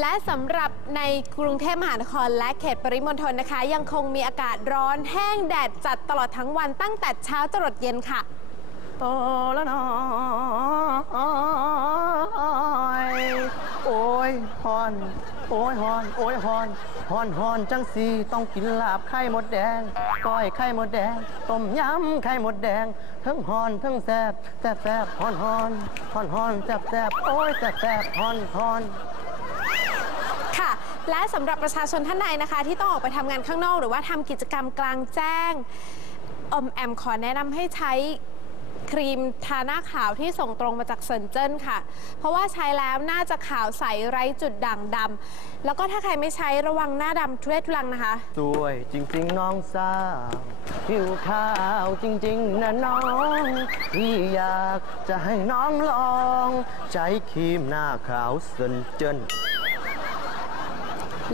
และสำหรับในกรุงเทพมหานครและเขตปริมณฑลนะคะ ยังคงมีอากาศร้อนแห้งแดดจัดตลอดทั้งวันตั้งแต่เช้าจรดเย็นค่ะโอ้ละนอยโอ้ยฮอน โอ้ยฮอน โอ้ยฮอนฮอนฮอนจังสีต้องกินลาบไข่หมดแดง ก้อยไข่หมดแดง ต้มยำไข่หมดแดง ทั้งฮอนทั้งแซบแซบแซบฮอนฮอนฮอนฮอนแซบแซบโอ้ยแซบแซบฮอนฮอน ค่ะ และสำหรับประชาชนท่านใดนะคะ ที่ต้องออกไปทำงานข้างนอก หรือว่าทำกิจกรรมกลางแจ้งอมแอมขอแนะนำให้ใช้ครีมทาหน้าขาวที่ส่งตรงมาจากเซินเจิ้นค่ะ เพราะว่าใช้แล้วน่าจะขาวใสไร้จุดด่างดำ แล้วก็ถ้าใครไม่ใช้ระวังหน้าดำทุเรศทุลังนะคะ สวยจริง ๆ น้องสาวผิวขาวจริง ๆ นะน้องพี่อยากจะให้น้องลอง ใช้ครีมหน้าขาวเซินเจิ้น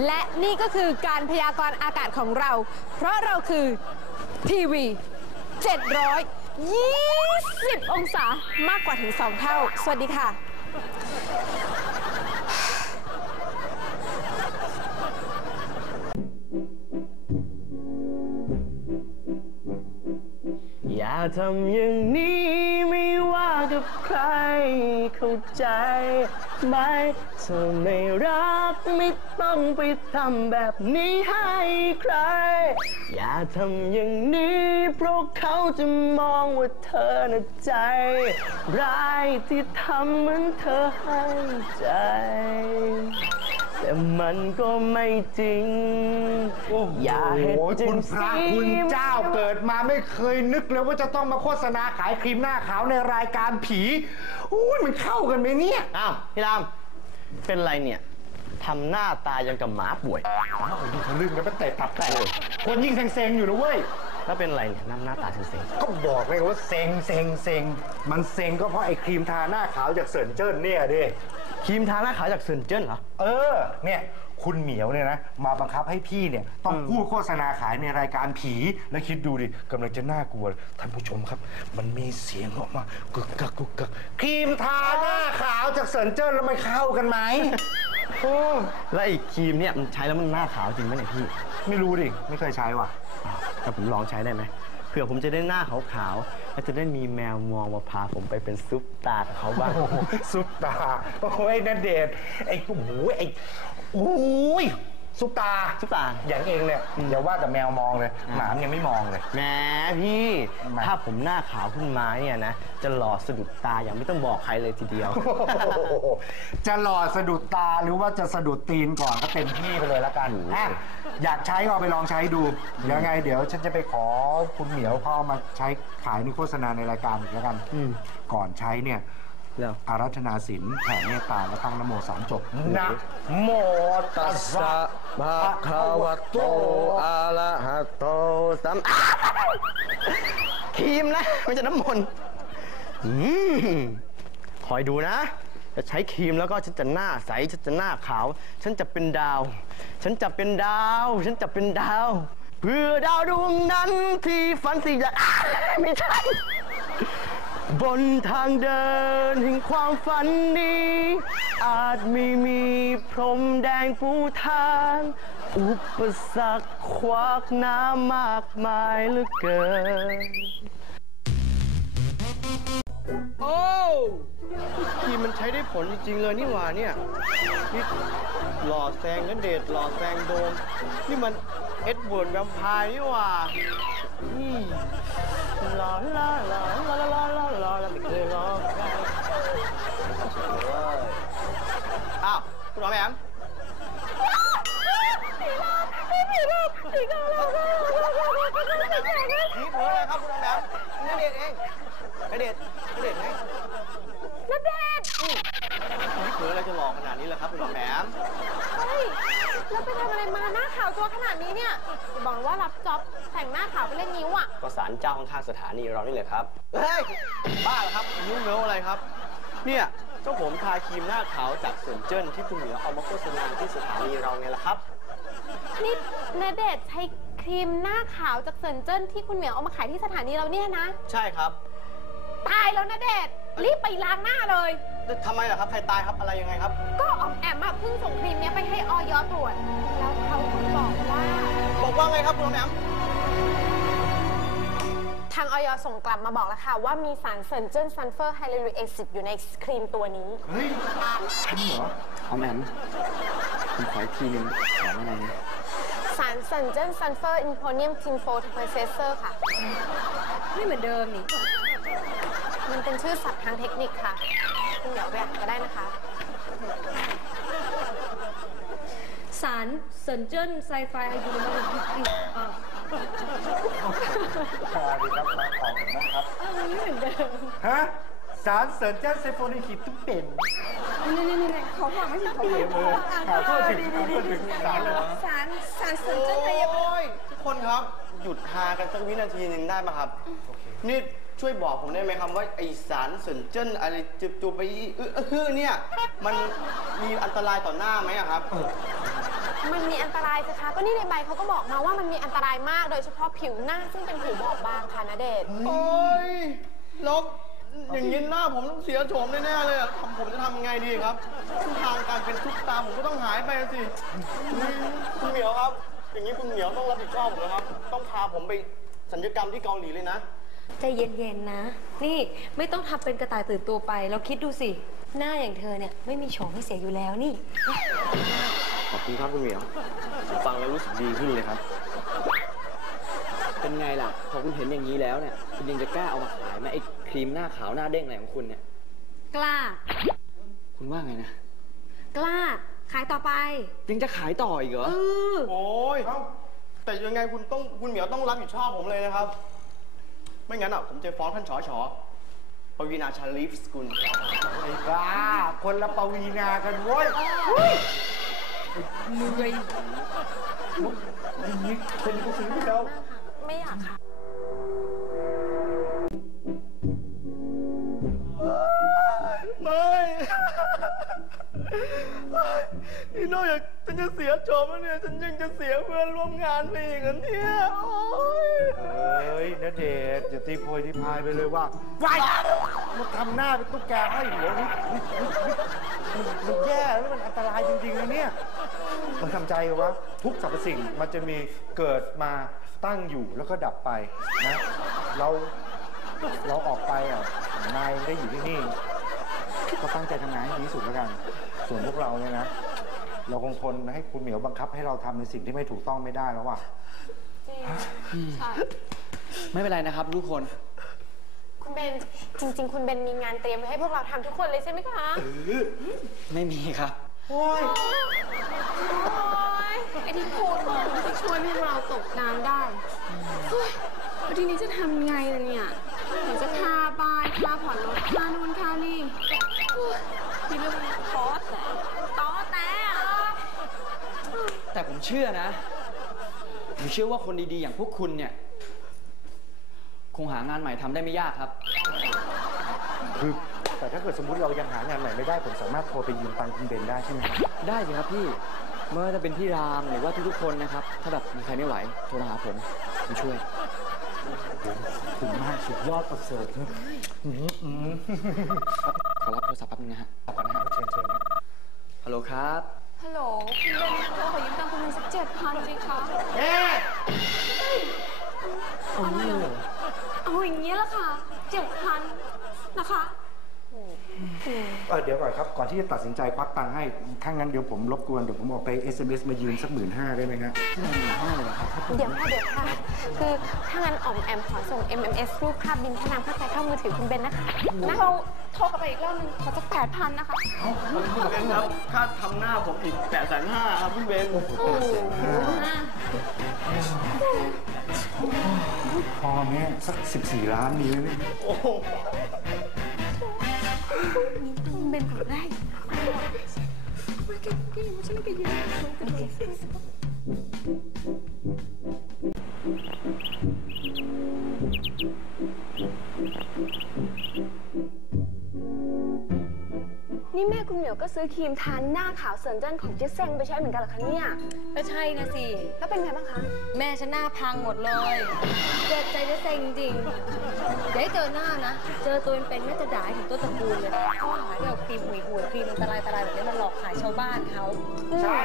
และนี่ก็คือการพยากรณ์อากาศของเรา เพราะเราคือทีวี 720 องศามากกว่าถึง 2 เท่า สวัสดีค่ะ อย่าทำอย่างนี้ไม่ว่ากับใครเข้าใจไหมเธอไม่รักไม่ต้องไปทำแบบนี้ให้ใคร อย่าทำอย่างนี้เพราะเขาจะมองว่าเธอน่ะใจ ร้ายที่ทำเหมือนเธอให้ใจ แต่มันก็ไม่จริงอย่าเห็นโอ้โหจริคุงณพระสิ คุณเจ้าเกิดมาไม่เคยนึกเลยว่าจะต้องมาโฆษณาขายครีมหน้าขาวในรายการผีอุ้ยมันเข้ากันไหมเนี่ย อ้าวพี่รามเป็นไรเนี่ยทำหน้าตายังกับหมาป่วย อ้าวดูทะลึ่งแล้วไปเตะตับแตกคนยิ่งเซ็งๆอยู่นะเว้ย แล้วเป็นไรเนี่ยหน้าหน้าตาเซ็งก็บอกเลยว่าเซ็งเซ็งเซ็งมันเซ็งก็เพราะไอ้ครีมทาหน้าขาวจากเซินเจิ้นเนี่ยดิๆ ครีมทาหน้าขาวจากเซินเจิ้นเหรอ เออ เนี่ยคุณเหมียวเนี่ยนะ มาบังคับให้พี่เนี่ย ต้องพูดโฆษณาขายในรายการผี แล้วคิดดูดิกำลังจะน่ากลัว ท่านผู้ชมครับ มันมีเสียงออกมากึกกักกึกกักครีมทาหน้าขาวจากเซินเจิ้นแล้วมันเข้ากันไหม โอ้แล้วไอ้ครีมเนี่ยมันใช้แล้วมันหน้าขาวจริงไหมเนี่ยพี่ ไม่รู้ดิ ไม่เคยใช้ว่ะ แต่ผมลองใช้ได้ไหมเผื่อผมจะได้หน้าขาวๆและจะได้มีแมวมองมาพาผมไปเป็นซุปตากับเขาบ้าง ซุปตา โอ้ยนัเดชน์ไอ้โอ้ยไอ้โอ้ย ซุปตาซุปตา อย่างเองเนี่ยอย่าว่าแต่แมวมองเลย หมามันยังไม่มองเลย แหมพี่ทำไมถ้าผมหน้าขาวขึ้นมาเนี่ยนะ จะหล่อสะดุดตาอย่างไม่ต้องบอกใครเลยทีเดียวโอ้โหจะหล่อสะดุดตาหรือว่าจะสะดุดตีนก่อนก็เต็มที่ไปเลยละกันอะอยากใช้ก็เอาไปลองใช้ดูยังไง เดี๋ยวฉันจะไปขอคุณเหมียวเขาเอามาใช้ขายในโฆษณาในรายการอีกแล้วกันอืมก่อนใช้เนี่ย แล้วอารัธนาศิลป์แผ่เมตตาและตั้งนโมสามจบนะโมตัสสะภะคะวะโตอะระหะโตสัมครีมนะไม่ใช่น้ำมนต์อืมคอยดูนะ จะใช้ครีมแล้วก็ฉันจะหน้าใสฉันจะหน้าขาว ฉันจะเป็นดาว ฉันจะเป็นดาว ฉันจะเป็นดาว เพื่อดาวดวงนั้นที่ฝันสิอยากอ้าวไม่ใช่ บนทางเดินแห่งความฝันนี้ อาจไม่มีพรมแดงปูทาง อุปสรรคขวากหน้ามากมายเหลือเกิน โอ้ทีมันใช้ได้ผลจริงๆเลยนี่หว่าเนี่ยนี่หล่อแซงนันเดชหล่อแซงโดมนี่มันเอ็ดเวิร์ดแวมไพร์นี่หว่าอืมลาลาลาลาลา คุณหมอแหม่มผีเผลอเลยครับคุณหมอแหม่มนี่เด็ดเองไอเด็ดไอเด็ดไงนัดเดทผีเผลออะไรจะหลอกขนาดนี้ล่ะครับคุณหมอแหม่มเฮ้ยแล้วไปทำอะไรมาหน้าขาวตัวขนาดนี้เนี่ยอย่าบอกนะว่ารับจ็อบแต่งหน้าขาวไปเล่นนิ้วอะก็สารเจ้าข้างๆสถานีเรานี่แหละครับเฮ้ยบ้าเหรอครับนิ้วเนื้ออะไรครับ เนี่ย เจ้าผมทาครีมหน้าขาวจากเซินเจิ้นที่คุณเหนือเอามาโฆษณาที่สถานีเราไงล่ะครับ นี่นเดชน์ใช้ครีมหน้าขาวจากเซินเจิ้นที่คุณเหมียวเอามาขายที่สถานีเราเนี่ยนะ ใช่ครับตายแล้วนะเดชน์รีบไปล้างหน้าเลย ทำไมล่ะครับ ใครตายครับอะไรยังไงครับ ก็ออมแอมมาเพิ่งส่งครีมเนี้ยไปให้ออยตรวจ แล้วเขาก็บอกว่า บอกว่าไงครับคุณน้องแหนมทางออยส่งกลับมาบอกแล้วค่ะ ว่ามีสารเซนเจนซันเฟอร์ไฮเลริกแอซิดอยู่ในครีมตัวนี้ เฮ้ยจริงเหรอเอาแหนมผมขออีกทีนึงถามอะไรนะสารเซนเจนซันเฟอร์อินโพเนียมทินโฟทเพเซเซอร์ค่ะ ไม่เหมือนเดิมนี่ มันเป็นชื่อศัพท์ทางเทคนิคค่ะคุณเดี๋ยวไปอ่านก็ได้นะคะ สารเซนเจนไซไฟไฮยูริกอ่าพอดีครับมาขอบคุณนะครับเออมันไม่เหมือนเดิมฮะ สารเสริญเจ้าไซโฟนิคิดทุกเป็นนี่นี่นี่เขาฟังไม่ถึงเขาเดี๋ยวเลยข่าวทั่วถึงข่าวทั่วถึงสารเลยเหรอสารสารเซนเจนไฮยูริกโอ้ยทุกคนครับ หยุดฮากันสักวินาทีหนึ่งได้ไหมครับ นี่ช่วยบอกผมได้ไหมครับว่าไอสารเสนเจิ้นอะไรจุบจุบไปอื้ออื้อเนี่ย มันมีอันตรายต่อหน้าไหมอะครับ มันมีอันตรายสิคะ ก็นี่ในใบเขาก็บอกมาว่ามันมีอันตรายมาก โดยเฉพาะผิวหน้าซึ่งเป็นผิวบอบบางค่ะนะเดชน์โอ้ยแล้วอย่างนี้หน้าผมต้องเสียโฉมแน่ๆเลยอะทำผมจะทำยังไงดีครับเส้นทางการเป็นซุปตาผมก็ต้องหายไปสิคุณเหมียวครับ อย่างนี้คุณเหมียวต้องรับผิดชอบผมนะครับ ต้องพาผมไปสัญญกรรมที่เกาหลีเลยนะ ใจเย็นๆนะ นี่ไม่ต้องทำเป็นกระต่ายตื่นตัวไป เราคิดดูสิ หน้าอย่างเธอเนี่ยไม่มีโฉมให้เสียอยู่แล้วนี่ ขอบคุณครับคุณเหมียวผมฟังแล้วรู้สึกดีขึ้นเลยครับ เป็นไงล่ะ พอคุณเห็นอย่างนี้แล้วเนี่ย คุณยังจะกล้าเอามาขายไหมไอ้ครีมหน้าขาวหน้าเด้งอะไรของคุณเนี่ย กล้า คุณว่าไงนะ กล้า ขายต่อไป ยังจะขายต่ออีกเหรอ เออ โอ้ยแต่ยังไงคุณต้องคุณเหมียวต้องรับผิดชอบผมเลยนะครับ ไม่งั้นอะผมจะฟ้องท่านชอชอปวีนาชาลีฟสกุล ไอ้บ้า คนละปวีนากันเว้ย เหนื่อยอย่างนี้เป็นกูซื้อไปแล้วไม่อยากค่ะไม่นี่นอกจากฉันจะเสียโฉมแล้วเนี่ย ฉันยังจะเสียเพื่อนร่วมงานไปอีกอันเนี่ยโอ้ยเฮ้ยนเดชน์อย่าตีโพยตีพายไปเลยว่าว้ายมันทำหน้าเป็นตุ๊กแกให้หัวนี่มันมันแย่แล้วมันอันตรายจริงๆนะเนี่ย มันทำใจว่าทุกสรรพสิ่งมันจะมีเกิดมาตั้งอยู่แล้วก็ดับไปนะเราเราออกไปอะนายได้อยู่ที่นี่ก็ตั้งใจทำงานให้ดีที่สุดแล้วกัน ส่วนพวกเราเนี่ยนะ เราคงทนให้คุณเหมียวบังคับให้เราทำในสิ่งที่ไม่ถูกต้องไม่ได้แล้วว่ะไม่เป็นไรนะครับทุกคน คุณเบนจริง ๆ คุณเบนมีงานเตรียมไว้ให้พวกเราทำทุกคนเลยใช่ไหมคะ ไม่มีครับ โอ้ยไอ้ที่พูดมามันจะช่วยให้เราตกงานได้เฮ้ยแล้วทีนี้จะทำไงล่ะเนี่ยไหนจะค่าบ้านค่าผ่อนรถค่านู่นค่านี่เฮ้ยทีเรื่องมันต้อแต่ต้อแต่อะแต่ผมเชื่อนะ ผมเชื่อว่าคนดีๆ อย่างพวกคุณเนี่ย คงหางานใหม่ทำได้ไม่ยากครับ คือ แต่ถ้าเกิดสมมติเรายังหางานใหม่ไม่ได้ผมสามารถโทรไปยืมตังค์คุณเบนได้ใช่ไหมครับได้สิครับพี่ไม่ว่าจะเป็นพี่รามหรือว่าทุกๆคนนะครับ ถ้าแบบมีใครไม่ไหวโทรมาหาผมผมช่วย ถึงมากสุดยอดประเสริฐนะอืมอืมขอรับโทรศัพท์แป๊บนึงนะฮะขอบคุณนะครับเชิญเชิญครับฮัลโหลครับ ฮัลโหลคุณเบนโทรขอยืมตังค์คุณเบนสักเจ็ดพันสิคะเอ๊ะอะไรเหรอเอาอย่างนี้ละค่ะเจ็ดพันนะคะ เออเดี๋ยวก่อนครับ ก่อนที่จะตัดสินใจควักตังค์ให้ถ้างั้นเดี๋ยวผมรบกวน เดี๋ยวผมออกไป SMS มายืมสักหมื่นห้าได้ไหมครับเดี๋ยวค่ะเดี๋ยวค่ะ คือถ้างั้นอ๋อมแอมขอส่ง MMS รูปภาพบินค่าน้ำค่าไฟเข้ามือถือคุณเบนนะคะนะโทรโทรกลับไปอีกรอบนึงขอสักแปดพันนะคะคุณเบนครับค่าทำหน้าผมอีกแปดแสนห้าครับคุณเบนพอเนี้ยสัก 14 ล้านมีไหมเนี่ยโอ้ โหคุณเบนข ด้นี่แม่คุณเหมียวก็ซื้อครีมทานหน้าขาวเซินเจิ้นของเจ๊เซงไปใช้เหมือนกันเหรอคะเนี่ย ก็ใช่นะสิ แล้วเป็นไงบ้างคะ แม่ฉันหน้าพังหมดเลยเจ็บใจจะเซ็งจริง เดี๋ยวให้เจอหน้านะ เจอตัวเป็นๆแม่จะด่าให้ถึงต้นตระกูลเลยข้อหาเกี่ยวกับครีมหวยหวยครีมอันตรายอันตรายแบบนี้มันหลอกขายชาวบ้านเขา ใช่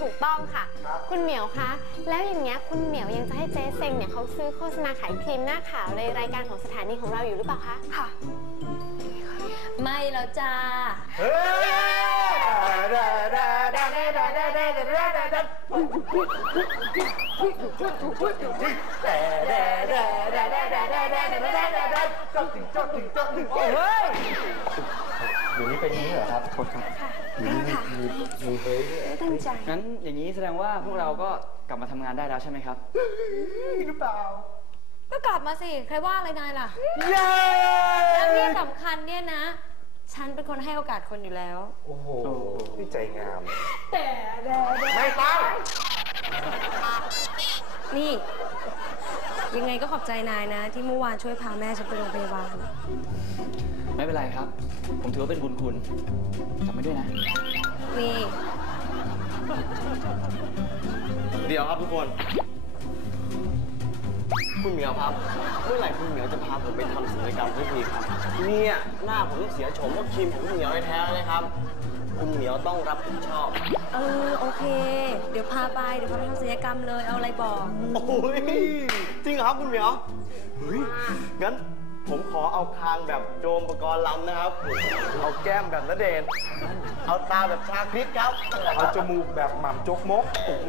ถูกต้องค่ะ คุณเหมียวคะ แล้วอย่างเงี้ยคุณเหมียวยังจะให้เจ๊เซ็งเนี่ยเขาซื้อโฆษณาขายครีมหน้าขาวในรายการของสถานีของเราอยู่หรือเปล่าคะ ค่ะ ไม่แล้วจ้าเฮ้ยเดี๋ยวนี้เป็นอย่างนี้เหรอครับโทษครับค่ะค่ะมีเฮ้ยไม่ตั้งใจ งั้นอย่างนี้แสดงว่าพวกเราก็กลับมาทำงานได้แล้วใช่ไหมครับ หรือเปล่า ก็กลับมาสิ ใครว่าอะไรนายล่ะเย้แล้วที่สำคัญเนี่ยนะ ฉันเป็นคนให้โอกาสคนอยู่แล้ว โอ้โหนี่ใจงามไม่ต้องนี่ ยังไงก็ขอบใจนายนะ ที่เมื่อวานช่วยพาแม่ฉันไปโรงพยาบาล ไม่เป็นไรครับ ผมถือว่าเป็นบุญคุณจำไว้ด้วยนะ นี่ เดี๋ยวครับทุกคน คุณเหมียวครับ เมื่อไหร่คุณเหมียวจะพาผมไปทำศัลยกรรมทุกทีครับ เนี่ยหน้าผมต้องเสียโฉมเพราะครีมของคุณเหมียวแท้ๆเลยครับ คุณเหมียวต้องรับผิดชอบ เออโอเค เดี๋ยวพาไป เดี๋ยวพาไปทำศัลยกรรมเลย เอาอะไรบอก โอ้ยจริงเหรอครับคุณเหมียวเฮ้ยงั้นผมขอเอาคางแบบโดมประกรณ์ลำนะครับ เอาแก้มแบบนเดชน์เอาตาแบบชาคริสครับ เอาจมูกแบบหม่ำจกมก โอ้โห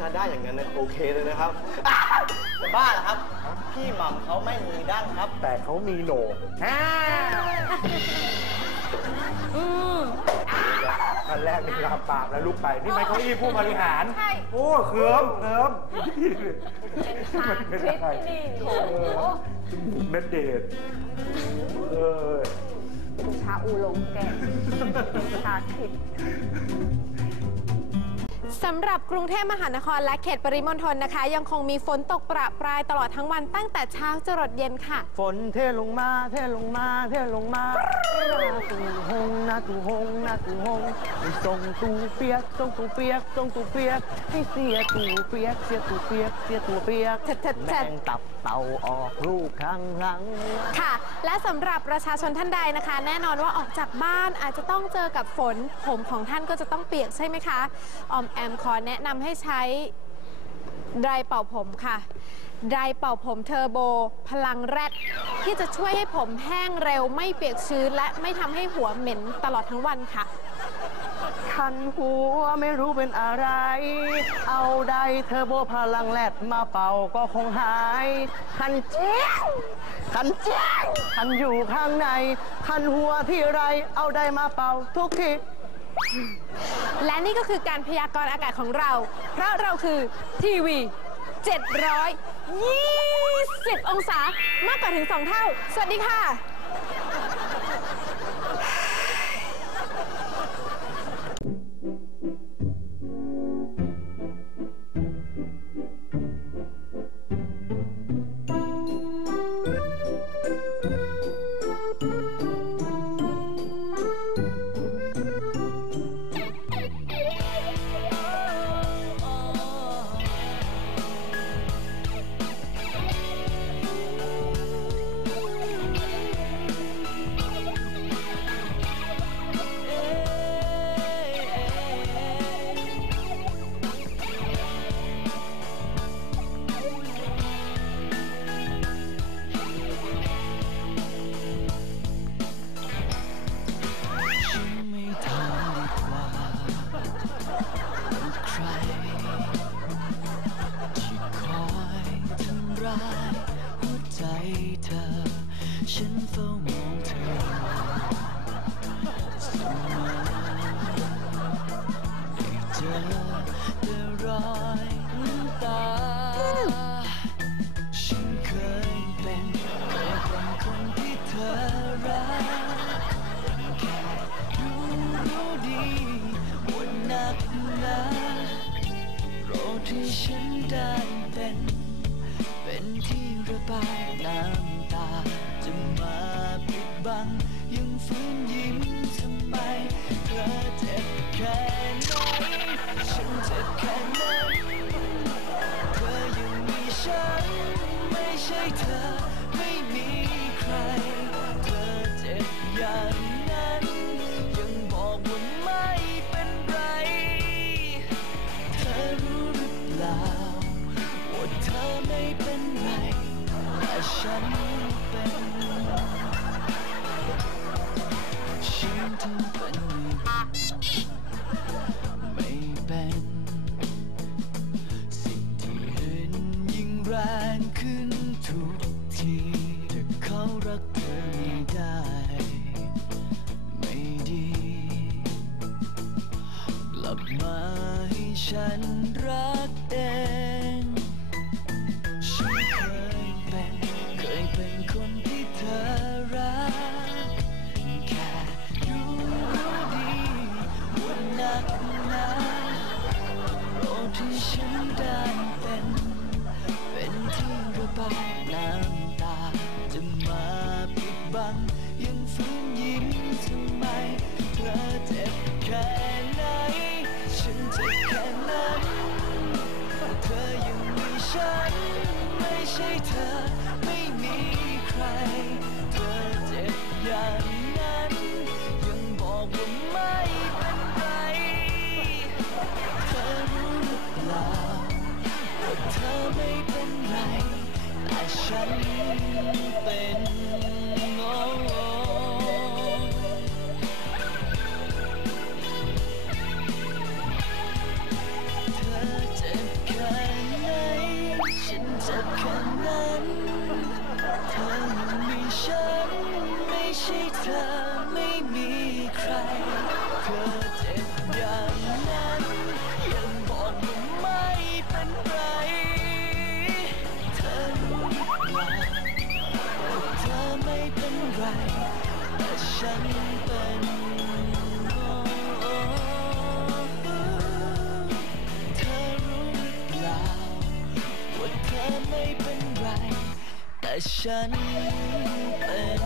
ถ้าได้อย่างนั้นเนี่ยโอเคเลยนะครับอ้าวจะ บ้าเหรอครับ พี่หม่ำเขาไม่มีดั้งครับ แต่เขามีโหนกอืมอันแรกนี่ลาปากแล้วลุกไป นี่ไม่เก้าอี้ผู้บริหาร ใช่ โอ้เขิมเขิมเป็นทางคลิปที่ดีโอ้โหจมูกนัดเดชน์เออเป็นชาอูหลงแกงชาคลิป สำหรับกรุงเทพมหานครและเขตปริมณฑลนะคะ ยังคงมีฝนตกประปรายตลอดทั้งวันตั้งแต่เช้าจรดเย็นค่ะ ฝนเทลงมาเทลงมาเทลงมานาตูหงนาตูหงนาตูหงให้ส่งตูเปียกส่งตูเปียกส่งตูเปียกให้เสียตูเปียกเสียตูเปียกเสียตูเปียกเถิดเถิดแมเถิดงตับเต่าออกลูกครั้งครั้งค่ะ และสำหรับประชาชนท่านใดนะคะ แน่นอนว่าออกจากบ้านอาจจะต้องเจอกับฝน ผมของท่านก็จะต้องเปียกใช่ไหมคะออมแอมขอแนะนำให้ใช้ไดร์เป่าผมค่ะไดร์เป่าผมเทอร์โบ พลังแรด ที่จะช่วยให้ผมแห้งเร็วไม่เปียกชื้น และไม่ทำให้หัวเหม็นตลอดทั้งวันค่ะคันหัวไม่รู้เป็นอะไร เอาไดเทอร์โบพลังแลดมาเป่าก็คงหายคันเจ้ง คันเจ้งคันอยู่ข้างใน คันหัวที่ไรเอาไดมาเป่าทุกทีและนี่ก็คือการพยากรณ์อากาศของเรา เพราะเราคือทีวี 720 องศามากกว่าถึง 2 เท่า สวัสดีค่ะาโรคที่ฉันได้เป็น เป็นที่ระบายน้ำตา จะมาปิดบัง ยังฟื้นยิ้มทำไมเธอเจ็บแค่ไหนฉันเจ็บแค่ไหนเธอยังมีฉัน ไม่ใช่เธอ ฉันเป็นฉันถึงเป็น ที่ระบายน้ำตา จะมาปิดบัง ยังฝืนยิ้มทำไม เธอเจ็บแค่ไหน ฉันเจ็บแค่นั้นเธอยังมีฉัน ไม่ใช่เธอ ไม่มีใคร เธอเจ็บอย่างนั้น ยังบอกว่าไม่เป็นไรเธอรู้หรือเปล่าว่าเธอไม่ เฉันเป็น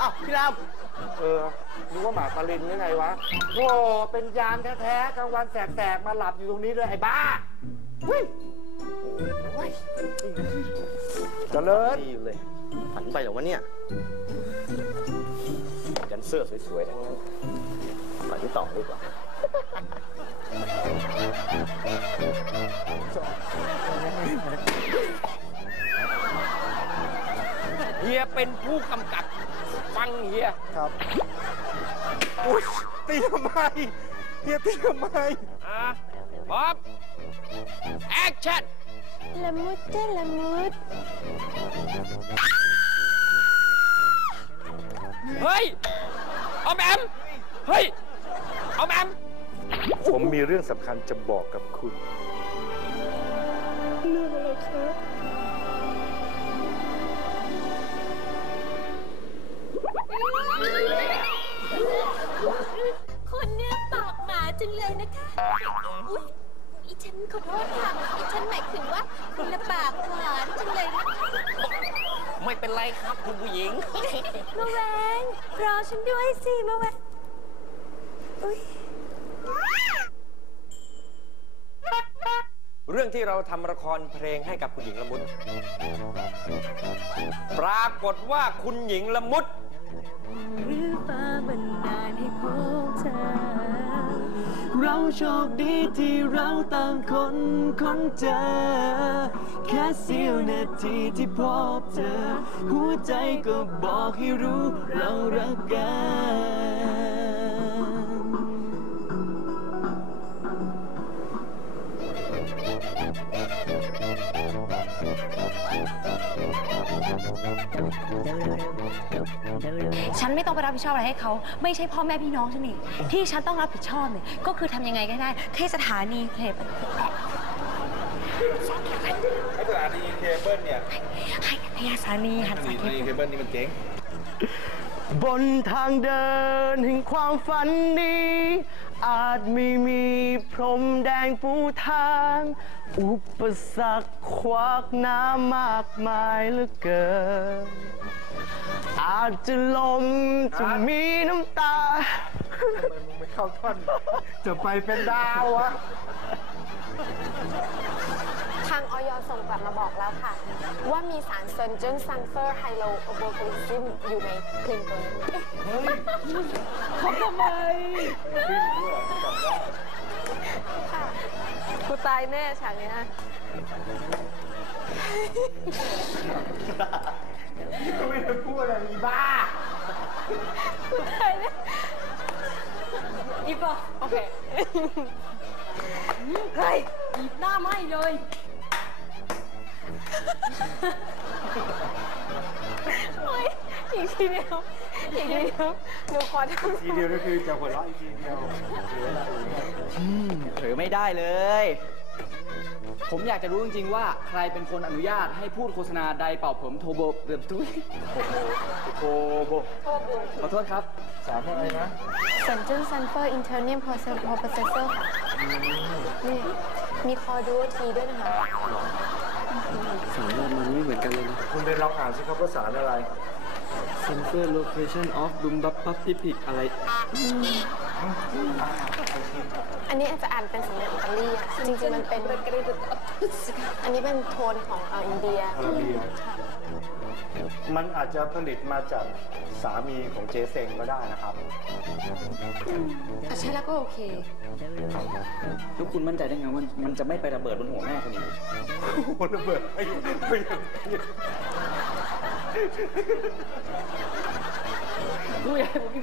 อ้าวพี่รามเออนึกว่าหมาปาลินหรือไงวะโธ่เป็นยามแท้ๆกลางวันแสกๆมาหลับอยู่ตรงนี้ด้วยไอ้บ้าเฮ้ยโอ้ย เจริญดีอยู่เลย ฝันไปเหรอวะเนี่ยแดนเซอร์สวยๆทั้งนั้นฝันที่ต่อดีกว่าเฮียเป็นผู้กำกับ ฟังเฮียครับอุ้ยตีทำไมเฮียตีทำไมอะพร้อมแอคชั่น ละมุดเจ้าละมุด เฮ้ยเอาแอม เฮ้ยเอาแอม ผมมีเรื่องสำคัญจะบอกกับคุณคนเนี่ยปากหมาจังเลยนะคะ อุ๊ยอีฉันขอโทษค่ะอีฉันหมายถึงว่าคุณน่ะปากหวานจังเลยนะคะ ไม่ เป็นไรครับคุณผู้หญิง มาแวงรอฉันด้วยสิมาแวงอุ๊ยเรื่องที่เราทำละครเพลงให้กับคุณหญิงละมุดปรากฏว่าคุณหญิงละมุด หรือฟ้าบันดาลให้พบเธอ เราโชคดีที่เราต่างคนคนเจอ แค่เสี้ยวนาทีที่พบเธอ หัวใจก็บอกให้รู้เรารักกัน ต้องไปรับผิดชอบอะไรให้เขาไม่ใช่พ่อแม่พี่น้องฉันนี่ที่ฉันต้องรับผิดชอบเนี่ยก็คือทำยังไงก็ได้ให้สถานีเพลงไอ้สถานีเคเบิลเนี่ยให้ให้สถานีหันสสาถานีนีเคเบิลนี่มันเจ๊งบนทางเดินแห่งความฝันนี้ อาจไม่มีพรมแดงปูทาง อุปสรรคขวากน้ำมากมายเหลือเกิน อาจจะลมจะมีน้ำตามึงไม่เข้าท่อน จะไปเป็นดาวอะทางางออยส่งกลับมาบอกแล้วค่ะ ว่ามีสารเซนเจนซันเฟอร์ไฮโลโอโบคลิซิมอยู่ในครีมตัวนี้เขาทำไมค่ะกูตายแน่ฉากเนี้ย ไม่ได้พูดอะไรมีบ้ากูตายแน่อีบอกโอเคเฮ้ยอีบหน้าไหม้เลยโอ๊ยอีกทีเดียวอีกทีเดียวหนูขอทำทีเดียวก็คือจะหัวเราะอีกทีเดียวเผลอไม่ได้เลย ผมอยากจะรู้จริงๆว่าใครเป็นคนอนุญาตให้พูดโฆษณาไดร์เป่าผมโทโบเดือบทุยโคโบขอโทษครับสารอะไรนะเซนเจนซันเฟอร์อินเทอร์เนียมโปรเซสเซอร์ค่ะนี่มีคอดูทีด้วยนะคะสารมันไม่เหมือนกันเลยนะ คุณไปลองอ่านสิครับว่าสารอะไร Sensor Location of b u m b a p a p i p i c อะไร อันนี้อาจจะอ่านเป็นสำเนียงอิตาลีอะจริงๆมันเป็นอันนี้เป็นโทนของเอ่ออินเดียอาราเบียมันอาจจะผลิตมาจากสามีของเจเซงก็ได้นะครับ อะใช่แล้วก็โอเคทุกคุณมั่นใจได้ไงว่ามันจะไม่ไประเบิดบนหัวแม่คนนี้คนระเบิดไม่ไม่กูอ ยากให้ผมกิ